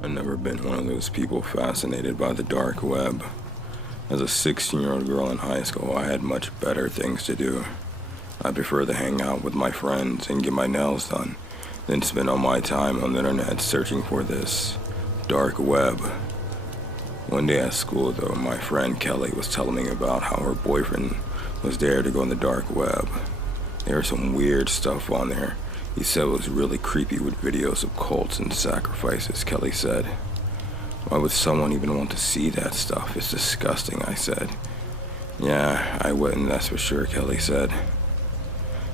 I've never been one of those people fascinated by the dark web. As a 16-year-old girl in high school, I had much better things to do. I prefer to hang out with my friends and get my nails done than spend all my time on the internet searching for this dark web. One day at school, though, my friend Kelly was telling me about how her boyfriend was there to go on the dark web. There was some weird stuff on there. He said it was really creepy with videos of cults and sacrifices, Kelly said. Why would someone even want to see that stuff? It's disgusting, I said. Yeah, I wouldn't, that's for sure, Kelly said.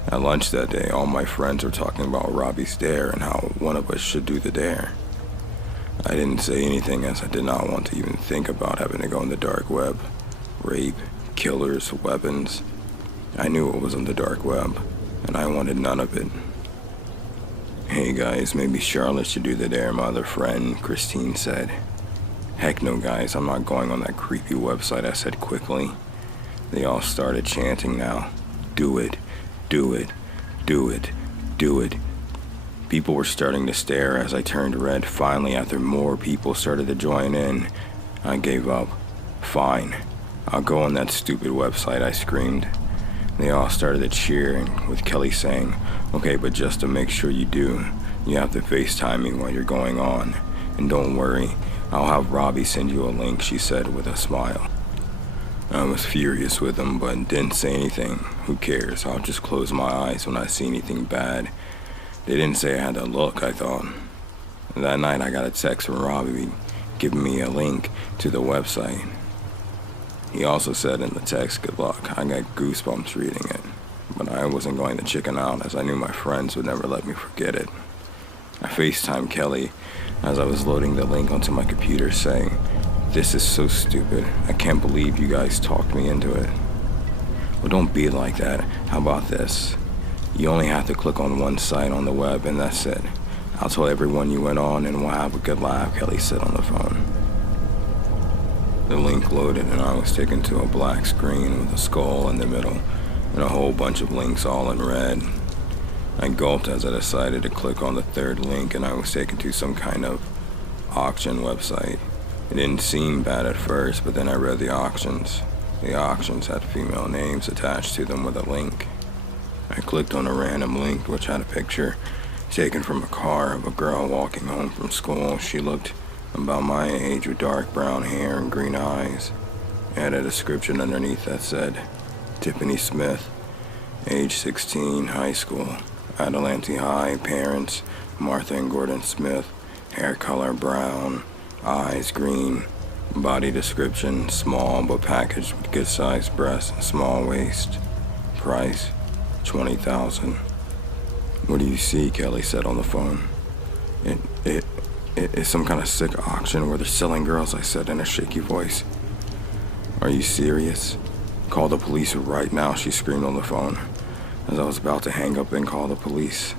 At lunch that day, all my friends were talking about Robbie's dare and how one of us should do the dare. I didn't say anything as I did not want to even think about having to go on the dark web. Rape, killers, weapons. I knew it was on the dark web, and I wanted none of it. Hey guys, maybe Charlotte should do the dare, my other friend, Christine said. Heck no guys, I'm not going on that creepy website, I said quickly. They all started chanting now. Do it, do it, do it, do it. People were starting to stare as I turned red. Finally, after more people started to join in, I gave up. Fine, I'll go on that stupid website, I screamed. They all started to cheer, with Kelly saying, okay, but just to make sure you do, you have to FaceTime me while you're going on. And don't worry, I'll have Robbie send you a link, she said with a smile. I was furious with them, but didn't say anything. Who cares? I'll just close my eyes when I see anything bad. They didn't say I had to look, I thought. That night I got a text from Robbie giving me a link to the website. He also said in the text, good luck. I got goosebumps reading it, but I wasn't going to chicken out as I knew my friends would never let me forget it. I FaceTimed Kelly as I was loading the link onto my computer saying, this is so stupid. I can't believe you guys talked me into it. Well, don't be like that. How about this? You only have to click on one site on the web and that's it. I'll tell everyone you went on and we'll have a good laugh, Kelly said on the phone. The link loaded and I was taken to a black screen with a skull in the middle and a whole bunch of links all in red. I gulped as I decided to click on the third link and I was taken to some kind of auction website. It didn't seem bad at first, but then I read the auctions. The auctions had female names attached to them with a link. I clicked on a random link which had a picture taken from a car of a girl walking home from school. She looked about my age with dark brown hair and green eyes. It had a description underneath that said, Tiffany Smith, age 16, high school, Adelante High, parents, Martha and Gordon Smith, hair color brown, eyes green, body description, small but packaged with good sized breasts and small waist, price, $20,000. What do you see? Kelly said on the phone. It's some kind of sick auction where they're selling girls, I said in a shaky voice. Are you serious? Call the police right now, she screamed on the phone as I was about to hang up and call the police.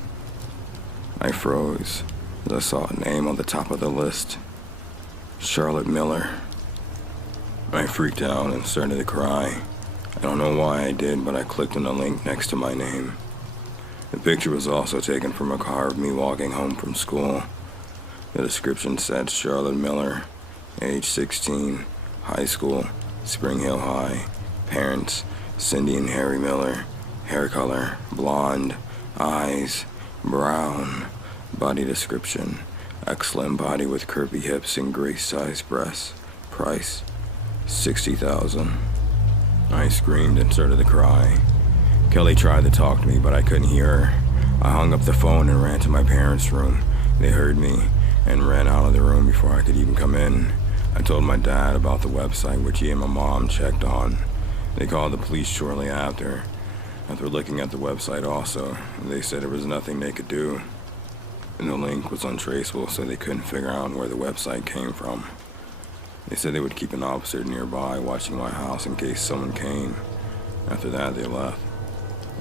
I froze as I saw a name on the top of the list. Charlotte Miller. I freaked out and started to cry. I don't know why I did, but I clicked on the link next to my name. The picture was also taken from a car of me walking home from school. The description said Charlotte Miller, age 16, high school, Spring Hill High, parents, Cindy and Harry Miller, hair color, blonde, eyes, brown, body description, excellent body with curvy hips and grace-sized breasts, price, $60,000. I screamed and started to cry. Kelly tried to talk to me, but I couldn't hear her. I hung up the phone and ran to my parents' room. They heard me and ran out of the room before I could even come in. I told my dad about the website which he and my mom checked on. They called the police shortly after looking at the website also. They said there was nothing they could do. And the link was untraceable, so they couldn't figure out where the website came from. They said they would keep an officer nearby watching my house in case someone came. After that, they left.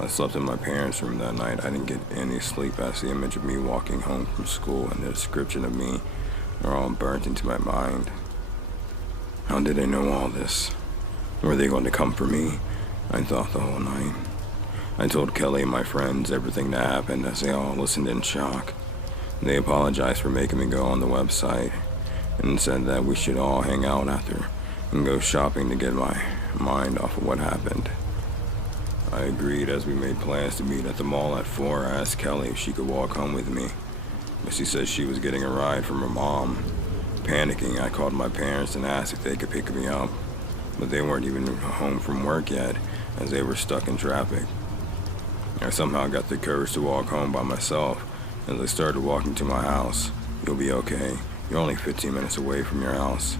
I slept in my parents' room that night. I didn't get any sleep as the image of me walking home from school and the description of me were all burnt into my mind. How did they know all this? Were they going to come for me? I thought the whole night. I told Kelly and my friends everything that happened as they all listened in shock. They apologized for making me go on the website. and said that we should all hang out after and go shopping to get my mind off of what happened. I agreed. As we made plans to meet at the mall at 4, I asked Kelly if she could walk home with me, but she said she was getting a ride from her mom. Panicking, I called my parents and asked if they could pick me up, but they weren't even home from work yet, as they were stuck in traffic. I somehow got the courage to walk home by myself. As I started walking to my house. You'll be okay. You're only 15 minutes away from your house.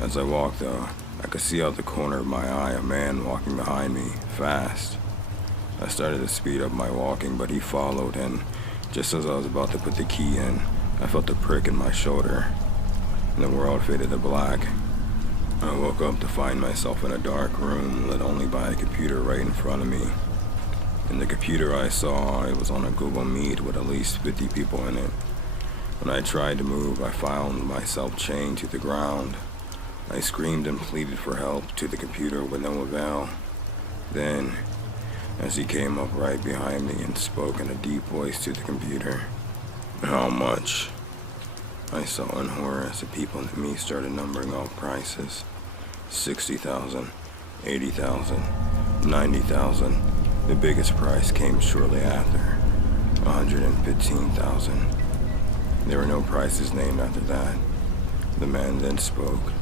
As I walked, though, I could see out the corner of my eye a man walking behind me, fast. I started to speed up my walking, but he followed, and just as I was about to put the key in, I felt a prick in my shoulder, and the world faded to black. I woke up to find myself in a dark room lit only by a computer right in front of me. In the computer I saw, it was on a Google Meet with at least 50 people in it. When I tried to move, I found myself chained to the ground. I screamed and pleaded for help to the computer with no avail. Then, as he came up right behind me and spoke in a deep voice to the computer, "How much?" I saw in horror as the people near me started numbering off prices. 60,000, 80,000, 90,000. The biggest price came shortly after, 115,000. There were no prices named after that. The man then spoke,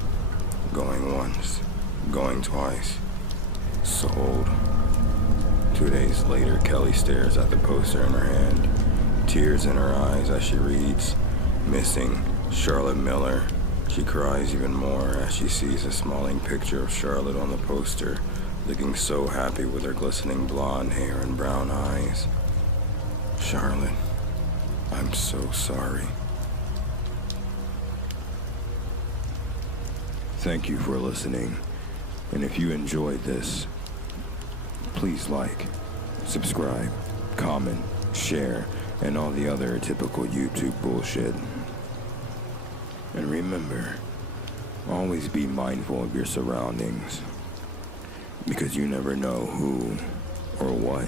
going once, going twice. Sold. 2 days later, Kelly stares at the poster in her hand, tears in her eyes as she reads, "Missing, Charlotte Miller." She cries even more as she sees a smiling picture of Charlotte on the poster, looking so happy with her glistening blonde hair and brown eyes. "Charlotte, I'm so sorry." Thank you for listening, and if you enjoyed this, please like, subscribe, comment, share, and all the other typical YouTube bullshit. And remember, always be mindful of your surroundings, because you never know who or what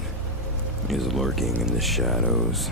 is lurking in the shadows.